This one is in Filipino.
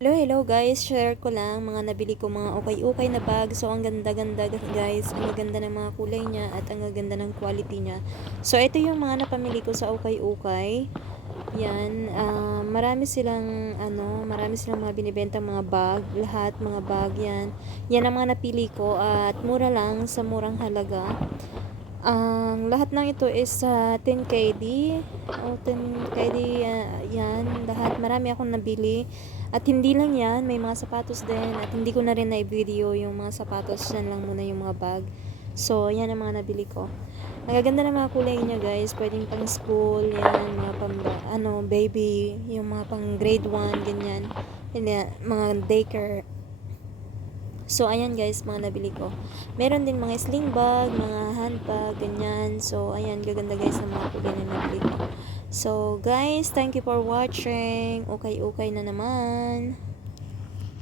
Hello, hello guys. Share ko lang mga nabili ko mga ukay-ukay na bag. So, ang ganda-ganda guys. Ang ganda ng mga kulay niya at ang ganda ng quality niya. So, ito yung mga napamili ko sa ukay-ukay. Yan. ah, marami silang, ano, marami silang mga binibentang mga bag. Lahat, mga bag yan. Yan ang mga napili ko at mura lang sa murang halaga. Ang lahat ng ito is sa 10 KD. O 10 KD ah, yan. Lahat marami akong nabili. At hindi lang yan, may mga sapatos din. At hindi ko na rin na-video yung mga sapatos. Yan lang muna yung mga bag. So, yan ang mga nabili ko. Ang gaganda ng mga kulay niya guys. Pwedeng pang school, yan. Mga pang, ano, baby. Yung mga pang grade 1, ganyan. Yan, mga daycare. So, ayan guys, mga nabili ko. Meron din mga sling bag, mga handbag, ganyan. So, ayan, gaganda guys ng mga kulay na nabili ko. So, guys, thank you for watching. Okay-okay na naman.